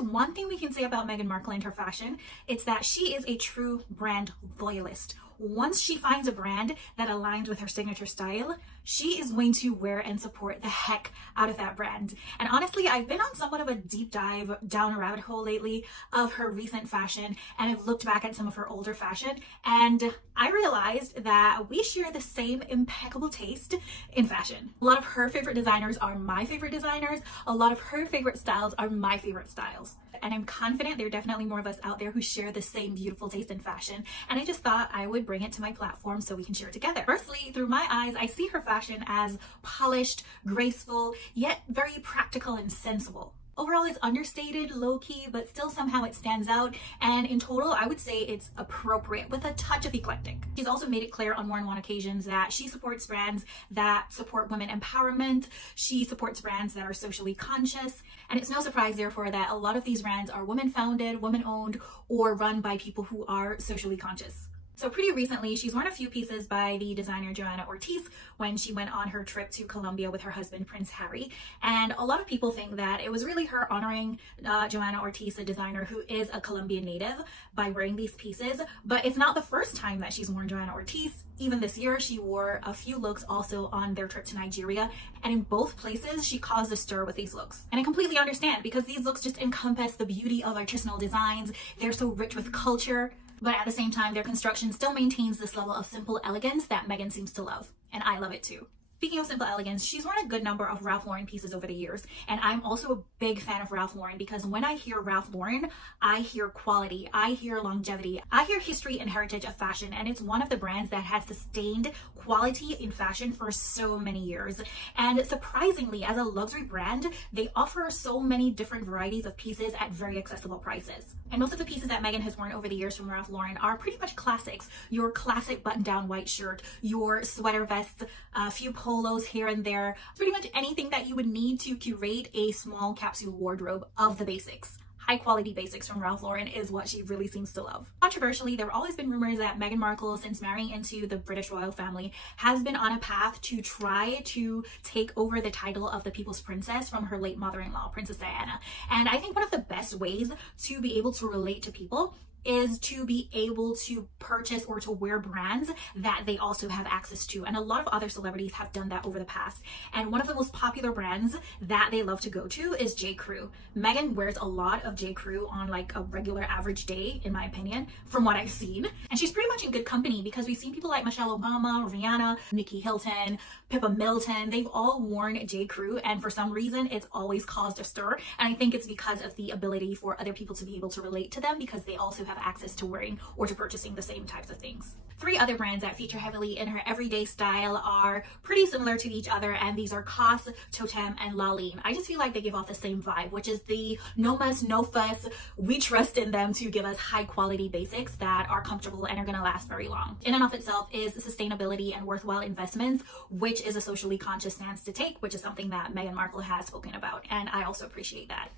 there's one thing we can say about Meghan Markle and her fashion, it's that she is a true brand loyalist. Once she finds a brand that aligns with her signature style, she is going to wear and support the heck out of that brand. And honestly, I've been on somewhat of a deep dive down a rabbit hole lately of her recent fashion, and I've looked back at some of her older fashion, and I realized that we share the same impeccable taste in fashion. A lot of her favorite designers are my favorite designers. A lot of her favorite styles are my favorite styles. And I'm confident there are definitely more of us out there who share the same beautiful taste in fashion. And I just thought I would bring it to my platform so we can share it together. Firstly, through my eyes, I see her fashion as polished, graceful, yet very practical and sensible. Overall, it's understated, low-key, but still somehow it stands out. And in total, I would say it's appropriate with a touch of eclectic. She's also made it clear on more than one occasions that she supports brands that support women empowerment. She supports brands that are socially conscious. And it's no surprise, therefore, that a lot of these brands are women-founded, women-owned, or run by people who are socially conscious. So pretty recently, she's worn a few pieces by the designer Joana Ortiz when she went on her trip to Colombia with her husband, Prince Harry. And a lot of people think that it was really her honoring Joana Ortiz, a designer who is a Colombian native, by wearing these pieces. But it's not the first time that she's worn Joana Ortiz. Even this year, she wore a few looks also on their trip to Nigeria. And in both places, she caused a stir with these looks. And I completely understand, because these looks just encompass the beauty of artisanal designs. They're so rich with culture. But at the same time, their construction still maintains this level of simple elegance that Meghan seems to love. And I love it too. Speaking of simple elegance, she's worn a good number of Ralph Lauren pieces over the years. And I'm also a big fan of Ralph Lauren, because when I hear Ralph Lauren, I hear quality, I hear longevity, I hear history and heritage of fashion. And it's one of the brands that has sustained quality in fashion for so many years. And surprisingly, as a luxury brand, they offer so many different varieties of pieces at very accessible prices. And most of the pieces that Meghan has worn over the years from Ralph Lauren are pretty much classics. Your classic button-down white shirt, your sweater vests, a few polos here and there, pretty much anything that you would need to curate a small capsule wardrobe of the basics. High quality basics from Ralph Lauren is what she really seems to love. Controversially, there have always been rumors that Meghan Markle, since marrying into the British royal family, has been on a path to try to take over the title of the People's Princess from her late mother-in-law, Princess Diana. And I think one of the best ways to be able to relate to people is to be able to purchase or to wear brands that they also have access to. And a lot of other celebrities have done that over the past. And one of the most popular brands that they love to go to is J. Crew. Meghan wears a lot of J. Crew on like a regular average day, in my opinion, from what I've seen. And she's pretty much in good company, because we've seen people like Michelle Obama, Rihanna, Nikki Hilton, Pippa Middleton. They've all worn J. Crew, and for some reason it's always caused a stir. And I think it's because of the ability for other people to be able to relate to them, because they also have access to wearing or to purchasing the same types of things. Three other brands that feature heavily in her everyday style are pretty similar to each other, and these are COS, Totem, and Laline. I just feel like they give off the same vibe, which is the no muss, no fuss. We trust in them to give us high quality basics that are comfortable and are going to last very long. In and of itself is sustainability and worthwhile investments, which is a socially conscious stance to take, which is something that Meghan Markle has spoken about, and I also appreciate that.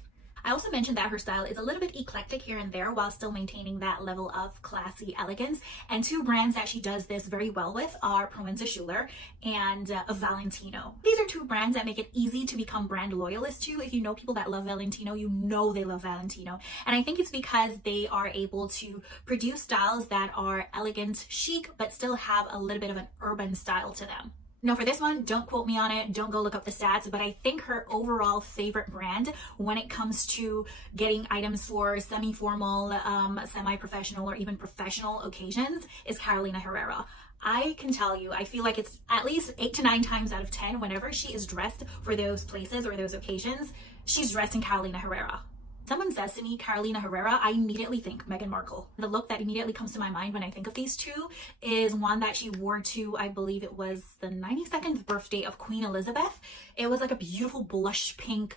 I also mentioned that her style is a little bit eclectic here and there while still maintaining that level of classy elegance. And two brands that she does this very well with are Proenza Schuler and Valentino. These are two brands that make it easy to become brand loyalist to. If you know people that love Valentino, you know they love Valentino. And I think it's because they are able to produce styles that are elegant, chic, but still have a little bit of an urban style to them. Now for this one, don't quote me on it, don't go look up the stats, but I think her overall favorite brand when it comes to getting items for semi-formal, semi-professional, or even professional occasions is Carolina Herrera. I can tell you, I feel like it's at least 8 to 9 times out of 10, whenever she is dressed for those places or those occasions, she's dressed in Carolina Herrera. Someone says to me Carolina Herrera, I immediately think Meghan Markle. The look that immediately comes to my mind when I think of these two is one that she wore to, I believe it was the 92nd birthday of Queen Elizabeth. It was like a beautiful blush pink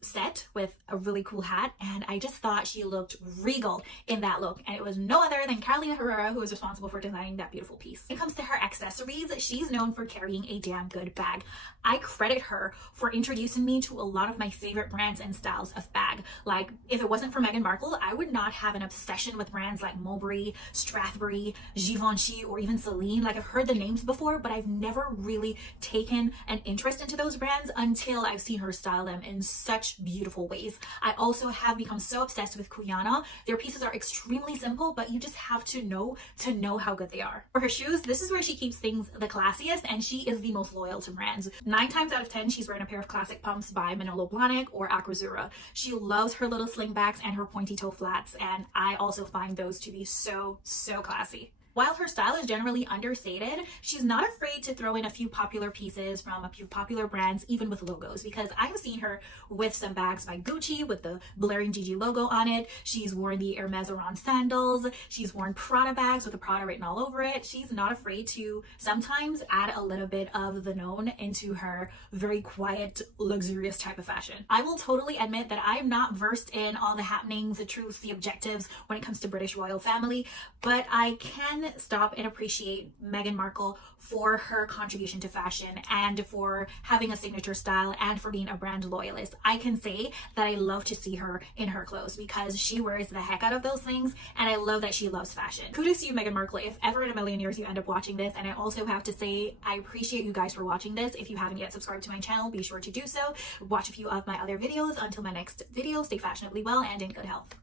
set with a really cool hat, and I just thought she looked regal in that look, and it was no other than Carolina Herrera who was responsible for designing that beautiful piece. When it comes to her accessories, she's known for carrying a damn good bag. I credit her for introducing me to a lot of my favorite brands and styles of bag. Like, if it wasn't for Meghan Markle, I would not have an obsession with brands like Mulberry, Strathbury, Givenchy, or even Celine. Like, I've heard the names before, but I've never really taken an interest into those brands until I've seen her style them in such beautiful ways. I also have become so obsessed with Kuyana. Their pieces are extremely simple, but you just have to know how good they are. For her shoes, this is where she keeps things the classiest, and she is the most loyal to brands. 9 times out of 10, she's wearing a pair of classic pumps by Manolo Blahnik or Aquazzura. She loves her little slingbacks and her pointy toe flats, and I also find those to be so classy. While her style is generally understated, she's not afraid to throw in a few popular pieces from a few popular brands, even with logos, because I have seen her with some bags by Gucci with the blaring Gigi logo on it. She's worn the Hermes Oran sandals. She's worn Prada bags with the Prada written all over it. She's not afraid to sometimes add a little bit of the known into her very quiet, luxurious type of fashion. I will totally admit that I'm not versed in all the happenings, the truths, the objectives when it comes to British royal family, but I can stop and appreciate Meghan Markle for her contribution to fashion and for having a signature style and for being a brand loyalist. I can say that I love to see her in her clothes because she wears the heck out of those things, and I love that she loves fashion. Kudos to you, Meghan Markle, if ever in a million years you end up watching this. And I also have to say I appreciate you guys for watching this. If you haven't yet subscribed to my channel, be sure to do so. Watch a few of my other videos. Until my next video, stay fashionably well and in good health.